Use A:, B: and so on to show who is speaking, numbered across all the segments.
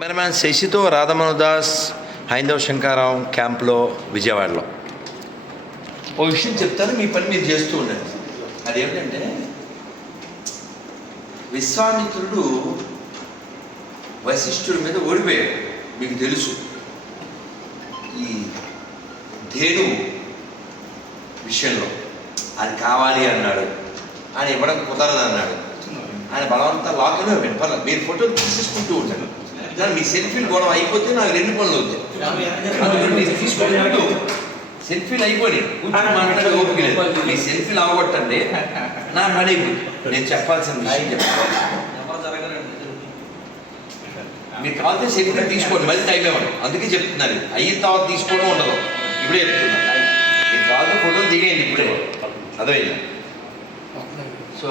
A: Cameraman శశితో రాధమనుదాస్ హైందవ శంకారావు క్యాంప్లో విజయవాడలో. ఓ విషయం చెప్తాను మీ పని మీరు చేస్తూ ఉండండి. అదేమిటంటే విశ్వామిత్రుడు వశిష్ఠుడి మీద ఓడిపోయాడు మీకు తెలుసు. ఈ ధేను విషయంలో అది కావాలి అన్నాడు. ఆయన ఇవ్వడం కుదరదు అన్నాడు. ఆయన బలవంతా లాక్లో వినపడలేదు. మీరు ఫోటోలు తీసేసుకుంటూ ఉంటాను మీ సెల్ఫీలు గొడవ అయిపోతే నాకు రెండు పనులు అవుతాయి. అందుకని తీసుకుంటూ సెల్ఫీలు అయిపోయి కూర్చొని మాట్లాడే ఓపిక లేదు. మీ సెల్ఫీలు అవగొట్టండి. నా పని నేను చెప్పాల్సిన విషయం చెప్తాను మీరు కావాల్సిన సెల్ఫీలు తీసుకోండి. మళ్ళీ టైం ఇవ్వండి. అందుకే చెప్తున్నారు అయిన తర్వాత తీసుకోవడం ఉండదు. ఇప్పుడే చెప్తున్నాను మీరు కావాల్సిన ఫోటోలు దిగేయండి ఇప్పుడే. అదే సో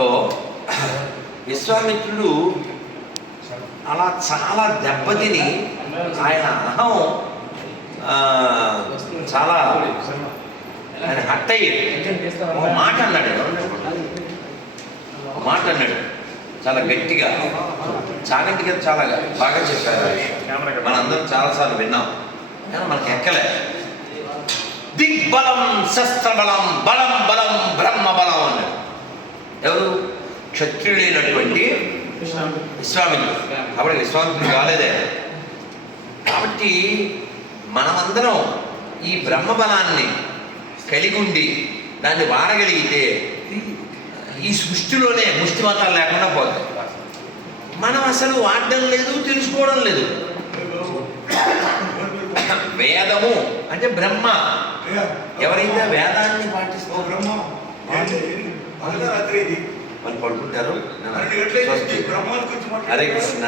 A: విశ్వామిత్రుడు అలా చాలా దెబ్బతిని ఆయన అహం చాలా ఆయన హట్ అయ్యాడు ఒక మాట అన్నాడు ఒక మాట అన్నాడు. చాలా గట్టిగా చాగంటి గారు చాలా బాగా చెప్పారు ఆ విషయం. మనందరం చాలాసార్లు విన్నాం. కానీ మనకి ఎక్కలే. దిగ్బలం శస్త్రబలం బలం బలం బ్రహ్మ బలం అన్నాడు. ఎవరు? క్షత్రియుడైనటువంటి విశ్వామిత్రుడు. అప్పుడు విశ్వామిత్రుడు. కాలేదే. కాబట్టి మనమందరం ఈ బ్రహ్మ బలాన్ని కలిగి ఉండి దాన్ని వాడగలిగితే ఈ సృష్టిలోనే ముష్టి మతాలు లేకుండా పోతాయి. మనం అసలు వాడడం లేదు తెలుసుకోవడం లేదు. వేదము అంటే బ్రహ్మ. ఎవరైతే వేదాన్ని పాటిస్తారో
B: బ్రహ్మ.
A: వాళ్ళు పడుకుంటారు. హరే
B: మాట్లాడుతున్నారు.
A: కృష్ణ.